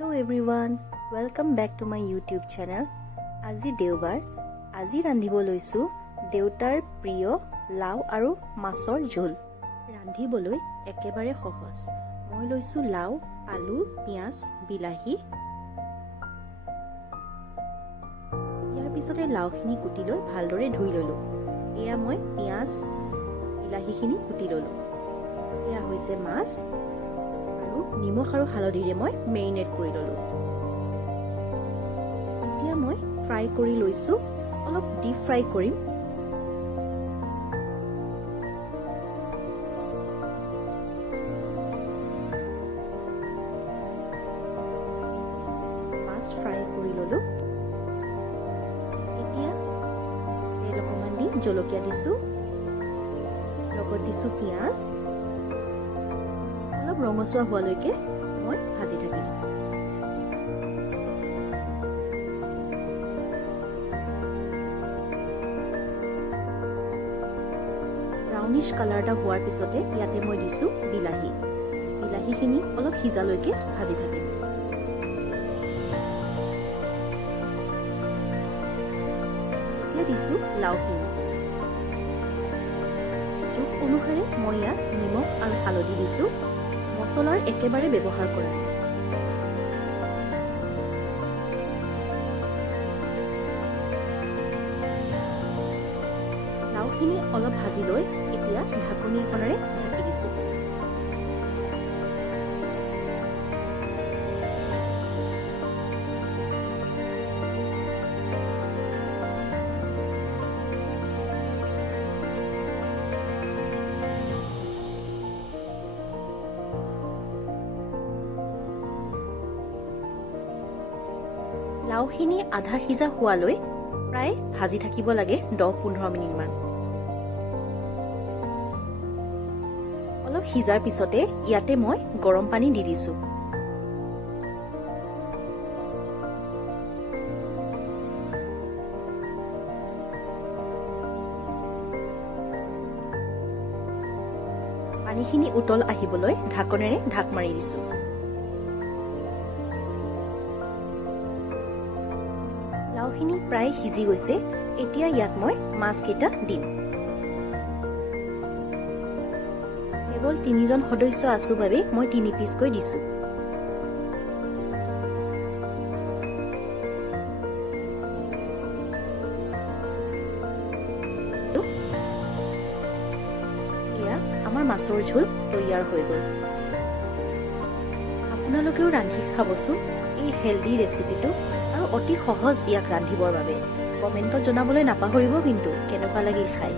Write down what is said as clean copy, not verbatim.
Hello everyone, welcome back to my YouTube channel. আজি দেওবাৰ, আজি ৰান্ধিব লৈছো দেউতাৰ প্ৰিয় লাও আৰু মাছৰ ঝোল। ৰান্ধিবলৈ একেবাৰে সহজ। মই লৈছো লাও, আলু, পিয়াজ, বিলাহী। ইয়াৰ পিছতে লাওখিনি কুটি লৈ ভালদৰে ধুই ললো। এয়া মই পিয়াজ, বিলাহীখিনি কুটি ললো। এয়া হৈছে মাছ। নিমখ আৰু হালধিৰে মই মেৰিনেট কৰি ললো। এতিয়া মই ফ্ৰাই কৰি লৈছো, অলপ ডিপ ফ্ৰাই কৰিম। মাছ ফ্ৰাই কৰি ললো। এতিয়া তেল অকণমান দি জলকীয়া দিছো, লগত দিছো পিয়াজ। অলপ ৰঙচুৱা হোৱালৈকে মই ভাজি থাকিম। ব্ৰাউনিছ কালাৰ এটা হোৱাৰ পিছতে ইয়াতে মই দিছো বিলাহী। বিলাহীখিনি অলপ সিজালৈকে ভাজি থাকিম। এতিয়া দিছো লাওখিনি। জোখ অনুসাৰে মই ইয়াত নিমখ আৰু হালধি দিছো। মছলাৰ একেবাৰে ব্যৱহাৰ কৰা নাই। লাওখিনি অলপ ভাজি লৈ এতিয়া ঢাকনি এখনেৰে ঢাকি দিছো। লাওখিনি আধা সিজা হোৱালৈ প্ৰায় ভাজি থাকিব লাগে 10-15 মিনিটমান। অলপ সিজাৰ পিছতে ইয়াতে মই গৰম পানী দি দিছো। পানীখিনি উতল আহিবলৈ ঢাকনেৰে ঢাক মাৰি দিছো। লাওখিনি প্ৰায় সিজি গৈছে। এতিয়া ইয়াত মই মাছকেইটা দিম। কেৱল 3জন সদস্য আছো বাবে মই 3 পিচকৈ দিছো। এয়া আমাৰ মাছৰ ঝোল তৈয়াৰ হৈ গ'ল। আপোনালোকেও ৰান্ধি খাবচোন এই হেল্ডি ৰেচিপিটো, আৰু অতি সহজ ইয়াক ৰান্ধিবৰ বাবে। কমেণ্টত জনাবলৈ নাপাহৰিব কিন্তু কেনেকুৱা লাগিল খাই।